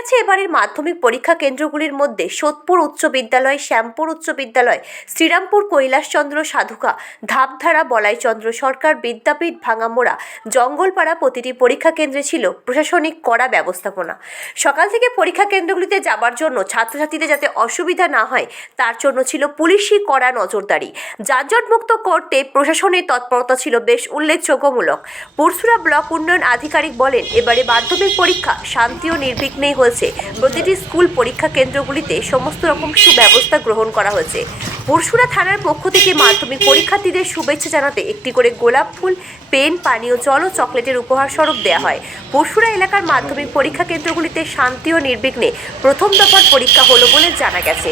আছে এবারের মাধ্যমিক পরীক্ষা কেন্দ্রগুলির মধ্যে সোদপুর উচ্চ বিদ্যালয়, শ্যামপুর উচ্চ বিদ্যালয়, শ্রীরামপুর কৈলাসচন্দ্র সাধুকা, ধাপধারা বলাইচন্দ্র সরকার, বিদ্যাপীঠ ভাঙামোড়া, জঙ্গলপাড়া প্রতিটি পরীক্ষা কেন্দ্রে ছিল প্রশাসনিক কড়া ব্যবস্থাপনা। সকাল থেকে পরীক্ষা কেন্দ্রগুলিতে যাবার জন্য ছাত্রছাত্রীদের যাতে অসুবিধা না হয়, তার জন্য ছিল পুলিশি কড়া নজরদারি। যানজটমুক্ত করতে প্রশাসনের তৎপরতা ছিল বেশ উল্লেখযোগ্যমূলক। পরশুরা ব্লক উন্নয়ন আধিকারিক বলেন, এবারে মাধ্যমিক পরীক্ষা শান্তি ও নির্বিঘ্নেই হয়েছে প্রতিটি স্কুল পরীক্ষা কেন্দ্রগুলিতে সমস্ত রকম সুব্যবস্থা গ্রহণ করা হয়েছে। পরশুরা থানার পক্ষ থেকে মাধ্যমিক পরীক্ষার্থীদের শুভেচ্ছা জানাতে একটি করে গোলাপ ফুল, পেন, পানীয় জল ও চকলেটের উপহার স্বরূপ দেওয়া হয়। পরশুরা এলাকার মাধ্যমিক পরীক্ষা কেন্দ্রগুলিতে শান্তি ও নির্বিঘ্নে প্রথম দফার পরীক্ষা হলো বলে জানা গেছে।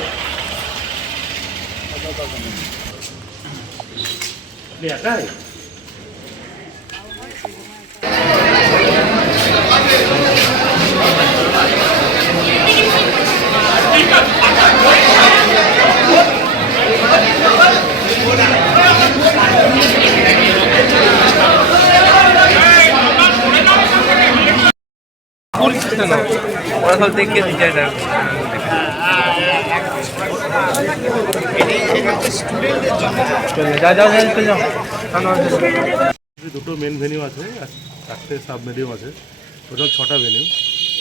আপনি সব যাও। দুটো মেন ভেনিউ আছে চারটে সাব ভেনিউ আছে টোটাল ছটা ভেনিউ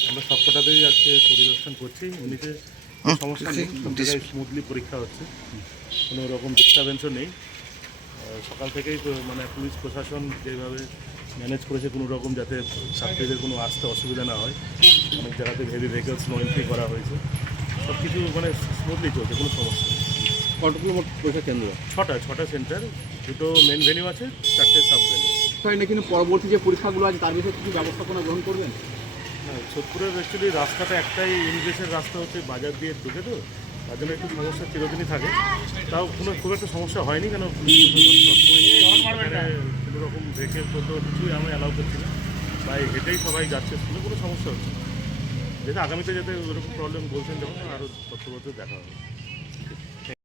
আমরা সবকটাতেই আজকে পরিদর্শন করছি এমনিতে সমস্যা নেই সব জায়গায় স্মুথলি পরীক্ষা হচ্ছে। কোনো রকম ডিস্টারবেন্সও নেই। সকাল থেকেই তো মানে পুলিশ প্রশাসন যেভাবে ম্যানেজ করেছে কোনো রকম যাতে ছাত্রীদের কোনো আসতে অসুবিধা না হয়। অনেক জায়গাতে হেভি ভেহিকলস নো এন্ট্রি করা হয়েছে। সব কিছু মানে স্মুথলি চলছে কোনো সমস্যা নেই। কতগুলো মোট পরীক্ষা কেন্দ্র? ছটা ছটা সেন্টার দুটো মেন ভেনিউ আছে চারটে সাব ভেনিউ হয় না কিন্তু পরবর্তী যে পরীক্ষাগুলো আছে তার বিষয়ে কিছু ব্যবস্থাপনা গ্রহণ করবেন? সোদপুরের অ্যাকচুয়ালি রাস্তাটা একটাই ইংলিশের রাস্তা হচ্ছে বাজার দিয়ে ঢুকে তো তার জন্য একটু সমস্যা চিরদিনই থাকে। তাও কোনো খুব একটা সমস্যা হয়নি কেন? কোনো রকম ভেহিকেল করতে কিছুই আমি অ্যালাউ করছি না। বা হেঁটেই সবাই যাচ্ছে স্কুলে কোনো সমস্যা হচ্ছে না। যেটা আগামীতে যাতে ওরকম প্রবলেম বলছেন যখন আরও তথ্যবদ্ধ দেখা হবে।